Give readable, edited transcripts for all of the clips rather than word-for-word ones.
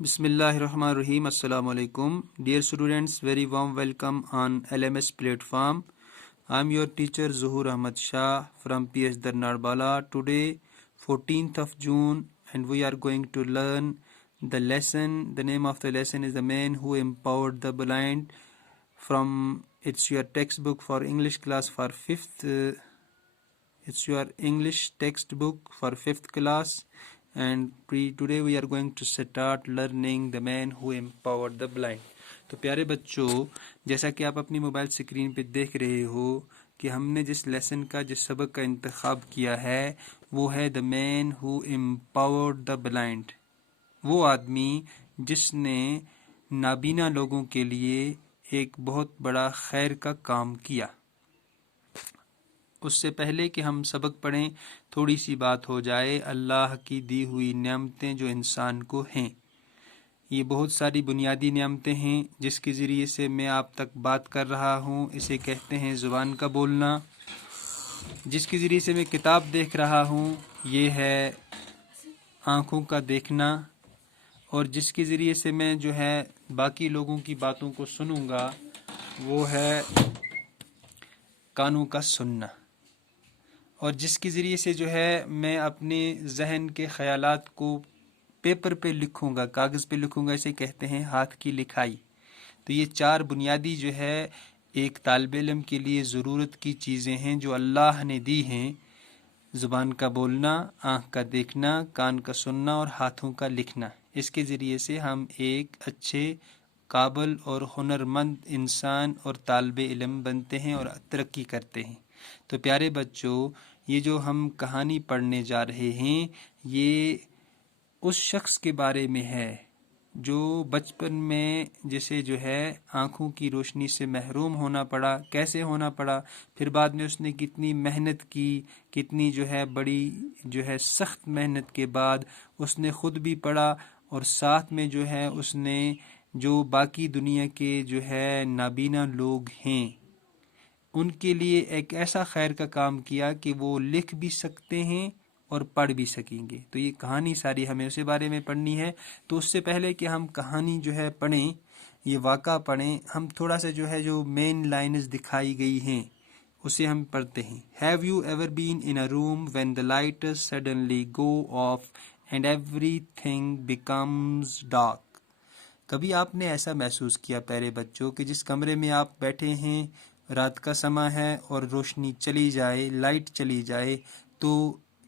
Bismillahirrahmanirrahim. Assalamu alaikum. Dear students, very warm welcome on LMS platform. I am your teacher Zuhur Ahmad Shah from PS Darnarbala. Today 14th of June and we are going to learn the lesson. The name of the lesson is The Man Who Empowered the Blind. From it's your textbook for English class for 5th. It's your English textbook for 5th class. And today we are going to start learning The Man Who Empowered the Blind. تو پیارے بچوں، جیسا کہ آپ اپنی mobile screen پہ دیکھ رہے ہو کہ ہم نے جس لیسن کا جس سبق کا انتخاب کیا ہے وہ ہے The Man Who Empowered the Blind. وہ آدمی جس نے نابینا لوگوں کے لیے ایک بہت بڑا خیر کا کام کیا. اس سے پہلے کہ ہم سبق پڑھیں تھوڑی سی بات ہو جائے. اللہ کی دی ہوئی نعمتیں جو انسان کو ہیں، یہ بہت ساری بنیادی نعمتیں ہیں جس کے ذریعے سے میں آپ تک بات کر رہا ہوں. اسے کہتے ہیں زبان کا بولنا. جس کے ذریعے سے میں کتاب دیکھ رہا ہوں یہ ہے آنکھوں کا دیکھنا. اور جس کے ذریعے سے میں جو ہے باقی لوگوں کی باتوں کو سنوں گا وہ ہے کانوں کا سننا. اور جس کے ذریعے سے جو ہے میں اپنے ذہن کے خیالات کو پیپر پہ لکھوں گا، کاغذ پہ لکھوں گا. اسے کہتے ہیں ہاتھ کی لکھائی. تو یہ چار بنیادی جو ہے ایک طالب علم کے لیے ضرورت کی چیزیں ہیں جو اللہ نے دی ہیں. زبان کا بولنا، آنکھ کا دیکھنا، کان کا سننا اور ہاتھوں کا لکھنا. اس کے ذریعے سے ہم ایک اچھے، قابل اور ہنرمند انسان اور طالب علم بنتے ہیں اور ترقی کرتے ہیں. تو پیارے بچوں، یہ جو ہم کہانی پڑھنے جا رہے ہیں یہ اس شخص کے بارے میں ہے جو بچپن میں جسے جو ہے آنکھوں کی روشنی سے محروم ہونا پڑا. کیسے ہونا پڑا؟ پھر بعد میں اس نے کتنی محنت کی، کتنی جو ہے بڑی جو ہے سخت محنت کے بعد اس نے خود بھی پڑھا اور ساتھ میں جو ہے اس نے جو باقی دنیا کے جو ہے نابینا لوگ ہیں ان کے لیے ایک ایسا خیر کا کام کیا کہ وہ لکھ بھی سکتے ہیں اور پڑھ بھی سکیں گے. تو یہ کہانی ساری ہمیں اسی بارے میں پڑھنی ہے. تو اس سے پہلے کہ ہم کہانی جو ہے پڑھیں، یہ واقعہ پڑھیں، ہم تھوڑا سا جو ہے جو مین لائنز دکھائی گئی ہیں اسے ہم پڑھتے ہیں. Have you ever been in a room when the lights suddenly go off and everything becomes dark? کبھی آپ نے ایسا محسوس کیا پیارے بچوں کہ جس کمرے میں آپ بیٹھے ہیں، رات کا سماں ہے اور روشنی چلی جائے، لائٹ چلی جائے تو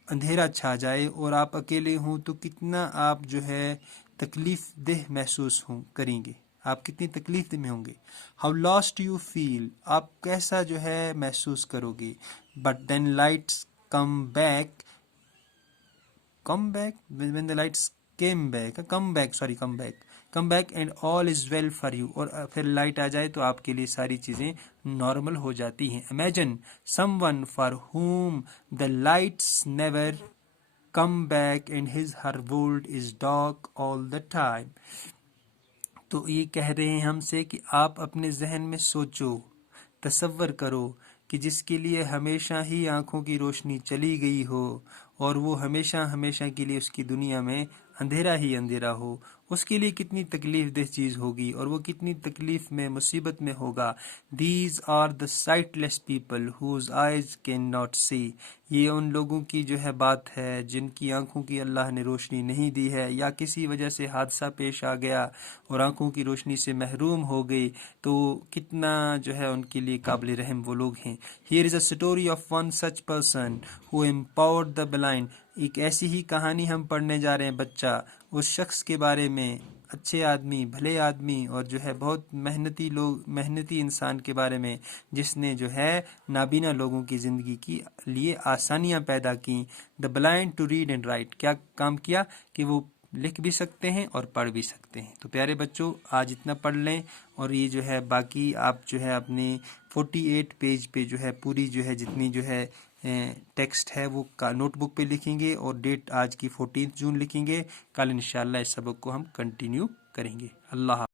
اندھیرا چھا جائے اور آپ اکیلے ہوں تو کتنا آپ جو ہے تکلیف دہ محسوس کریں گے، آپ کتنی تکلیف دہ میں ہوں گے. How lost you feel، آپ کیسا جو ہے محسوس کرو گے. But then lights come back when the lights come back and all is well for you، اور پھر لائٹ آ جائے تو آپ کے لیے ساری چیزیں نارمل ہو جاتی ہیں. Imagine someone for whom the lights never come back and her world is dark all the time. تو یہ کہہ رہے ہیں ہم سے کہ آپ اپنے ذہن میں سوچو، تصور کرو کہ جس کے لیے ہمیشہ ہی آنکھوں کی روشنی چلی گئی ہو اور وہ ہمیشہ کے لیے اس کی دنیا میں اندھیرا ہی اندھیرا ہو، اس کے لیے کتنی تکلیف دہ چیز ہوگی اور وہ کتنی تکلیف میں، مصیبت میں ہوگا. These are the sightless people whose eyes cannot see. یہ ان لوگوں کی جو ہے بات ہے جن کی آنکھوں کی اللہ نے روشنی نہیں دی ہے یا کسی وجہ سے حادثہ پیش آ گیا اور آنکھوں کی روشنی سے محروم ہو گئی، تو کتنا جو ہے ان کے لیے قابل رحم وہ لوگ ہیں. Here is a story of one such person who empowered the blind. ایک ایسی ہی کہانی ہم پڑھنے جا رہے ہیں بچہ، اس شخص کے بارے میں، اچھے آدمی، بھلے آدمی اور جو ہے بہت محنتی انسان کے بارے میں جس نے جو ہے نابینا لوگوں کی زندگی کی لیے آسانیاں پیدا کی. The blind to read and write، کیا کام کیا کہ وہ لکھ بھی سکتے ہیں اور پڑھ بھی سکتے ہیں. تو پیارے بچوں آج اتنا پڑھ لیں اور یہ جو ہے باقی آپ جو ہے اپنے 48 پیج پہ جو ہے پوری جو ہے جتنی جو ہے ٹیکسٹ ہے وہ نوٹ بک پہ لکھیں گے اور ڈیٹ آج کی 14 جون لکھیں گے. کل انشاءاللہ اس سبق کو ہم کنٹینیو کریں گے. اللہ حافظ.